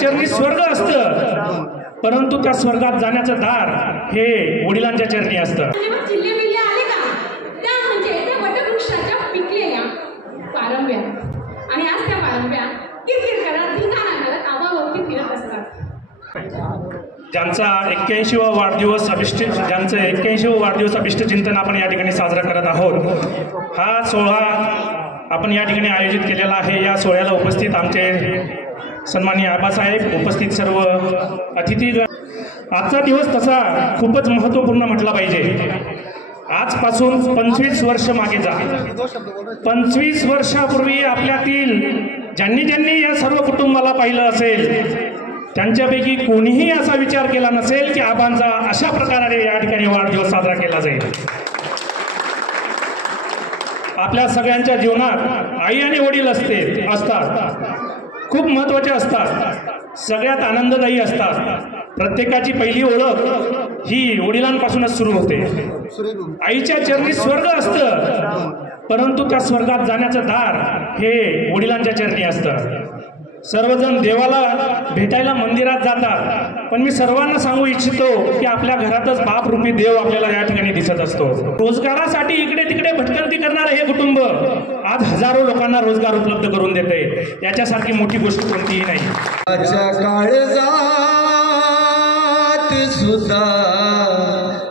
चरणी स्वर्ग असतं, परंतु त्या स्वर्गात जाण्याचं दार हे वडिलांच्या चरणी असतं. चिल्ले बिल्ले आले का त्या म्हणजे त्या वटवृक्षाच्या पिकलेल्या पारंब्या, आणि आज त्या पारंब्या किरकिर करत धिंगाणा घालत आबाभोवती फिरत असतात. ज्यांचा 81वा वाढदिवस अभिष्ट चिंतन आपण या ठिकाणी साजरा करत आहोत. हा सोहळा आपण या ठिकाणी आयोजित केलेला आहे. या सोहळ्याला उपस्थित आमचे सन्माननीय आबासाहेब, उपस्थित सर्व अतिथीगण. आजचा दिवस तसा खूपच महत्त्वपूर्ण म्हटला पाहिजे. आजपासून 25 वर्ष मागे जा. 25 वर्षापूर्वी आपल्यातील ज्यांनी या सर्व कुटुंबाला पाहिलं असेल त्यांच्यापैकी कोणीही असा विचार केला नसेल की आबांचा अशा प्रकारे या ठिकाणी वाढदिवस साजरा केला जाईल. आपल्या सगळ्यांच्या जीवनात आई आणि वडील असतात, खूप महत्त्वाचे असतात, सगळ्यात आनंददायी असतात. प्रत्येकाची पहिली ओळख ही वडिलांपासूनच सुरू होते. आईच्या चरणी स्वर्ग असतं, परंतु त्या स्वर्गात जाण्याचं दार हे वडिलांच्या चरणी असतं. सर्वजण देवाला भेटायला मंदिरात जातात, पण मी सर्वांना सांगू इच्छितो की आपल्या घरातच बापरूपी देव आपल्याला या ठिकाणी दिसत असतो. रोजगारासाठी इकडे तिकडे भटकंती करणारं हे कुटुंब आज हजारो लोकांना रोजगार उपलब्ध करून देते. याच्यासारखी मोठी गोष्ट कोणतीही नाही. सुद्धा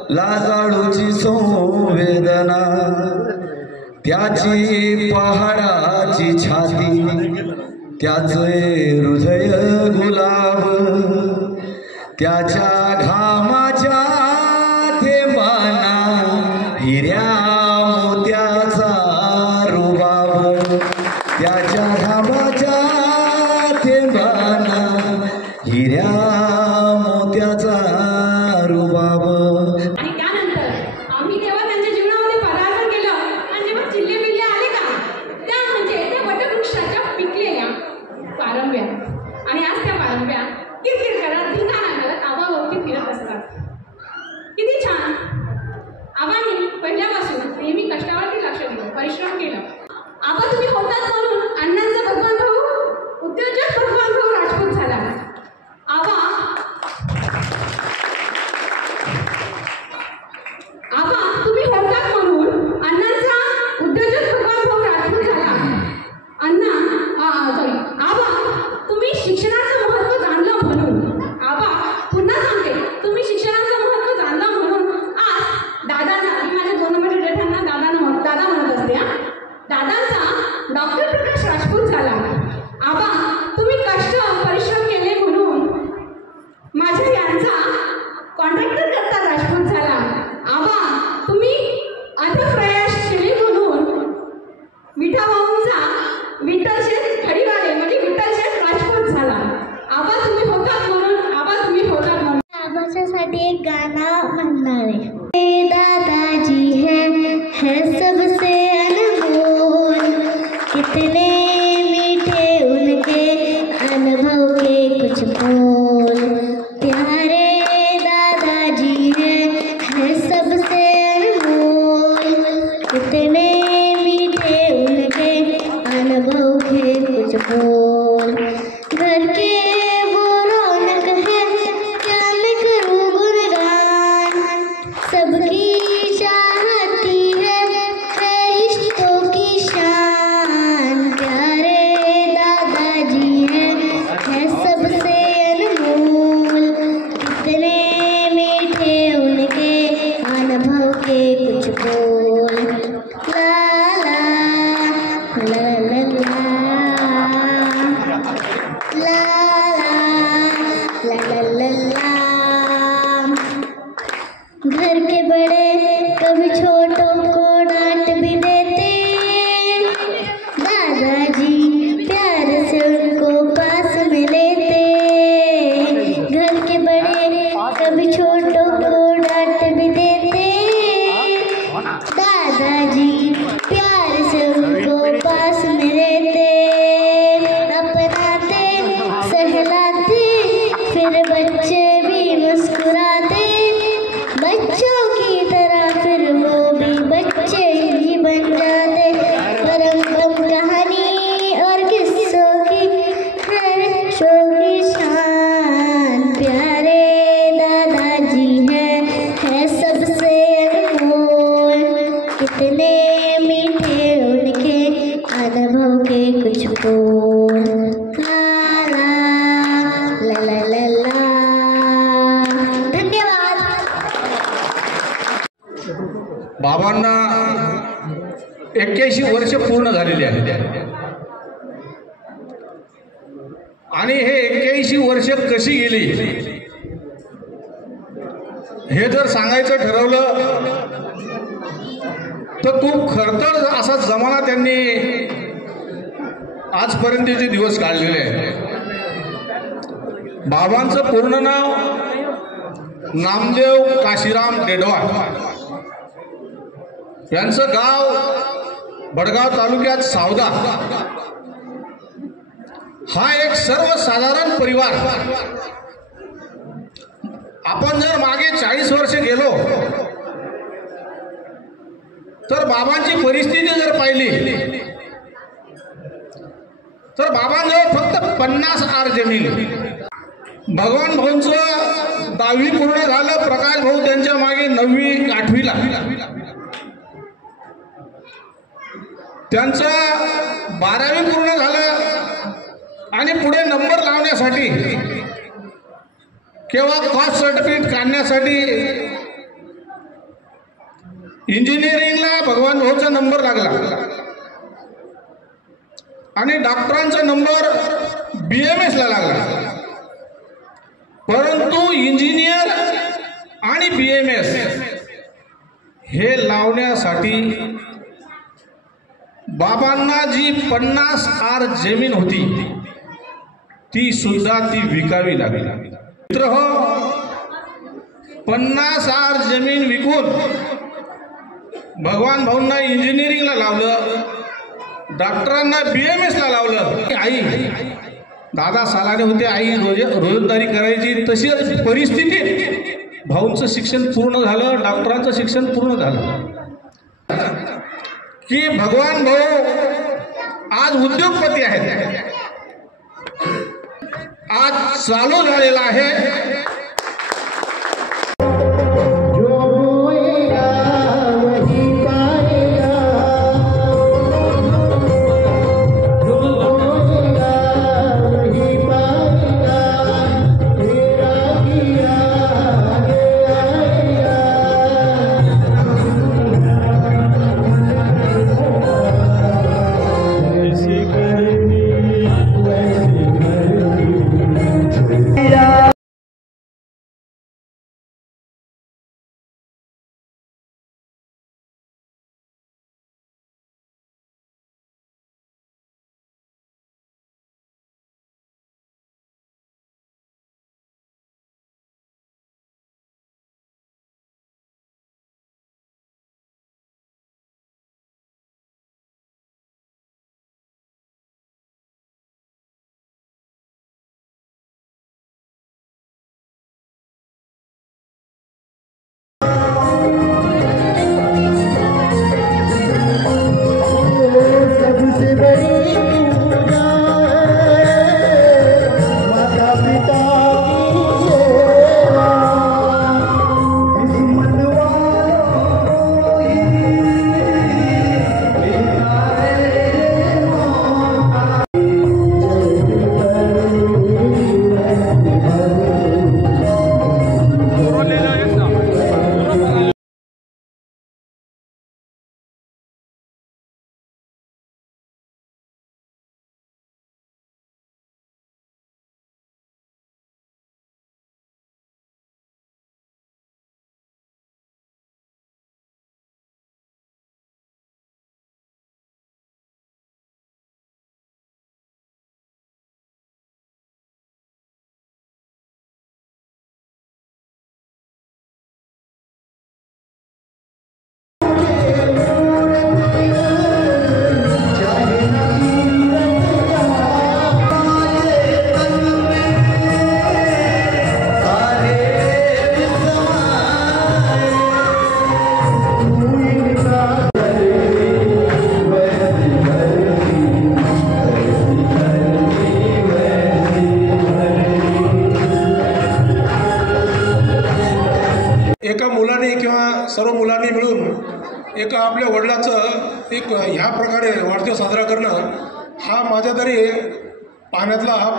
लाजाळूची संवेदना, त्याची पहाडाची छाती, त्याचे हृदय गुलाब, त्याच्या घामाच्या थेंबाना हिऱ्या मोत्याचा रुबाब, त्याच्या घामाच्या थेंबाना हिऱ्या मोत्याचा रुबाब. आणि त्यानंतर आम्ही तेव्हा त्यांच्या जीवनामध्ये पदार्पण केलं, आणि जेव्हा चिल्ले बिल्ले आले का त्या म्हणजे त्या वटवृक्षाच्या पिकलेल्या पारंब्या, आणि आज त्या पारंब्या किरकिर करत धिंगाणा घालत आबाभोवती फिरत असतात. किती छान. आबांनी पहिल्यापासून नेहमी कष्टावरती लक्ष दिलं, परिश्रम केलं. आबा तुम्ही होतात म्हणून अण्णांचा भगवान भाऊ उद्योजक भगवान भाऊ राजपूत झाला. आबा तुम्ही होतात म्हणून अण्णांचा उद्योजक भगवान भाऊ राजपूत झाला. आबा तुम्ही शिक्षणाचं महत्त्व जाणलं म्हणून, आबा पुन्हा सांगते, तुम्ही शिक्षणाचं महत्त्व जाणलं म्हणून आज दादांचा, मी माझ्या 2 नंबरच्या जेठांना दादा म्हणत असते, दादांचा डॉक्टर प्रकाश राजपूत झाला. आबा तुम्ही कष्ट परिश्रम केले म्हणून माझ्या यांचा कॉन्ट्रॅक्टर करता राजपूत झाला. आबा तुम्ही अथक प्रयास केले म्हणून विठाभाऊंचा विठ्ठलशेठ खडीवाले म्हणजे विठ्ठलशेठ राजपूत झाला. आबा तुम्ही होतात म्हणून, आबा तुम्ही होतात म्हणून. आबाच्यासाठी एक गाणं म्हणणार आहे. दादाजी है सबसे अनमोल, कितने मीठे उनके अनुभव के कुछ बोल. प्यारे दादाजी है सबसे अनमोल, कितने मीठे उनके अनुभव के कुछ बोल. घर के वो रौनक है, क्या मैं करूँ गुणगान. सबकी चाहती है रिश्तों की शान. प्यारे दादाजी है सबसे अनमोल, कितने मीठे उनके अनुभव के कुछ बोल. ला ला ला ला ला ला ला ला. घर के बड़े कभी छोटों को डांट भी देते, दादाजी प्यार से उनको पास में लेते. घर के बड़े कभी छोटों को डांट भी देते, दादाजी प्यार से उनको पास में लेते. अपनाते सहलाते फिर बच्चे भी मुस्कुराते, बच्चों की तरह फिर वो कितने मीठे उनके अनुभव के कुछ बोल। ला ला ला ला ला। धन्यवाद। बाबांना 81 वर्ष पूर्ण झालेली आहेत आणि हे 81 वर्ष कशी गेली हे जर सांगायचं ठरवलं तर खूप खरतर असा जमाना त्यांनी आजपर्यंतचे दिवस काढलेले आहेत. बाबांचं पूर्ण नाव नामदेव काशीराम डेडवाड. यांचं गाव बडगाव तालुक्यात सावदा. हा एक सर्वसाधारण परिवार. आपण जर मागे 40 वर्ष गेलो तर बाबांची परिस्थिती जर पाहिली तर बाबांजवळ फक्त 50 आर जमीन. भगवान भाऊंचं 10वी पूर्ण झालं. प्रकाश भाऊ त्यांच्या मागे 9वी 8वीला. त्यांचं 12वी पूर्ण झालं आणि पुढे नंबर लावण्यासाठी किंवा कास्ट सर्टिफिकेट काढण्यासाठी इंजिनिअरिंगला भगवान भाऊचा नंबर लागला आणि डॉक्टरांचा नंबर BMS ला लागला. परंतु इंजिनियर आणि BMS हे लावण्यासाठी बाबांना जी 50 आर जमीन होती ती सुद्धा ती विकावी लागली. मित्र हो, 50 आर जमीन विकून भगवान भाऊंना इंजिनिअरिंगला लावलं, डॉक्टरांना BMS ला लावलं. आई दादा सालाने होते, आई रोजंदारी करायची. तशी परिस्थितीत भाऊंचं शिक्षण पूर्ण झालं, डॉक्टरांचं शिक्षण पूर्ण झालं की भगवान भाऊ आज उद्योगपती आहेत. आज चालू झालेला आहे एका आपल्या वडिलाचं एक ह्या प्रकारे वाढदिवस साजरा करणं हा माझ्या तरी पाहण्यातला हा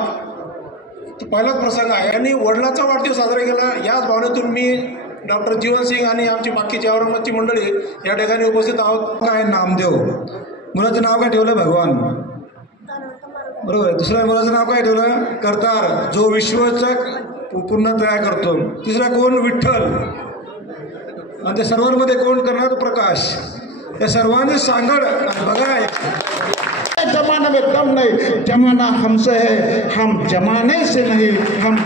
पहिलाच प्रसंग आहे. आणि वडिलाचा वाढदिवस साजरा केला याच भावनेतून मी डॉक्टर जीवन सिंग आणि आमची बाकीची औरंगाबादची मंडळी या ठिकाणी उपस्थित आहोत. काय नामदेव, मुलाचं नाव काय ठेवलं भगवान, बरोबर आहे. दुसऱ्या मुलाचं नाव काय ठेवलं करतार, जो विश्वचा पूर्ण तयार करतो. तिसरा कोण विठ्ठल, आणि त्या सर्वांमध्ये कोण करणार प्रकाश. या सर्वांनी सांगड बघा. जमाना में दम नहीं, जमाना हमसे है, हम जमाने से नहीं, हम